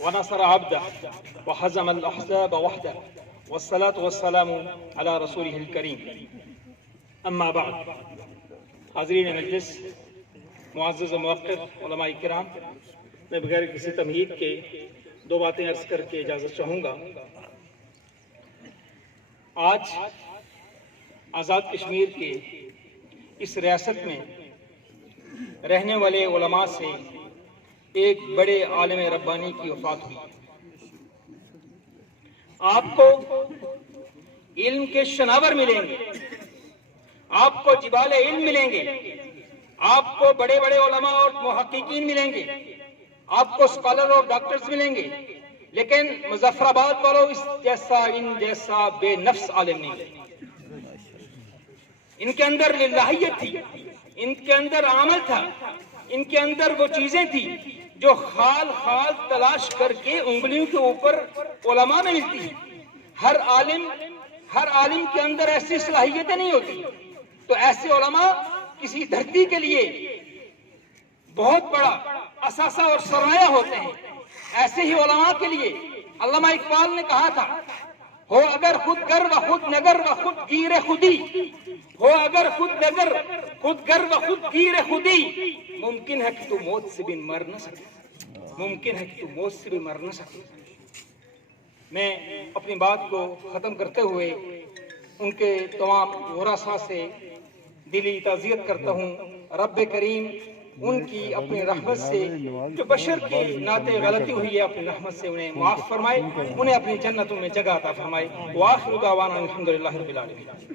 ونصر عبده وهزم الأحزاب وحده والصلاة والسلام على رسوله الكريم اما بعد. حاضرین مجلس، معزز و موقر علماء کرام، میں بغیر کسی تمہید کے دو باتیں عرض کر کے اجازت چاہوں گا. آج آزاد کشمیر کے اس ریاست میں رہنے والے علماء سے ایک بڑے عالم ربانی کی وفات ہوئی. آپ کو علم کے شناور ملیں گے، آپ کو جبال علم ملیں گے، آپ کو بڑے بڑے علماء اور محققین ملیں گے، آپ کو اسکالر اور ڈاکٹرز ملیں گے، لیکن مظفر آباد والوں ان جیسا بے نفس عالم نہیں. ان کے اندر للہیت تھی، ان کے اندر عمل تھا، ان کے اندر وہ چیزیں تھی جو خال خال تلاش کر کے انگلیوں کے اوپر علماء میں ملتی ہیں. ہر عالم کے اندر ایسی صلاحیتیں نہیں ہوتی. تو ایسے علماء کسی دھرتی کے لیے بہت بڑا اثاثہ اور سرمایہ ہوتے ہیں. ایسے ہی علماء کے لیے علامہ اقبال نے کہا تھا، ہو اگر خود گر و خود نگر و خود گیر خودی، ہو اگر خود نگر خود گر و خود گیر خودی، ممکن ہے کہ تو موت سے بھی مر نہ سکے، ممکن ہے کہ تو موت سے بھی مر نہ سکے. میں اپنی بات کو ختم کرتے ہوئے ان کے تمام ورثاء سے دلی تعزیت کرتا ہوں. رب کریم ان کی اپنی رحمت سے، جو بشر کی ناطے غلطی ہوئی ہے، اپنی رحمت سے انہیں معاف فرمائے، انہیں اپنی جنتوں میں جگہ عطا فرمائے. وآخر دعوانا الحمدللہ رب العالمین.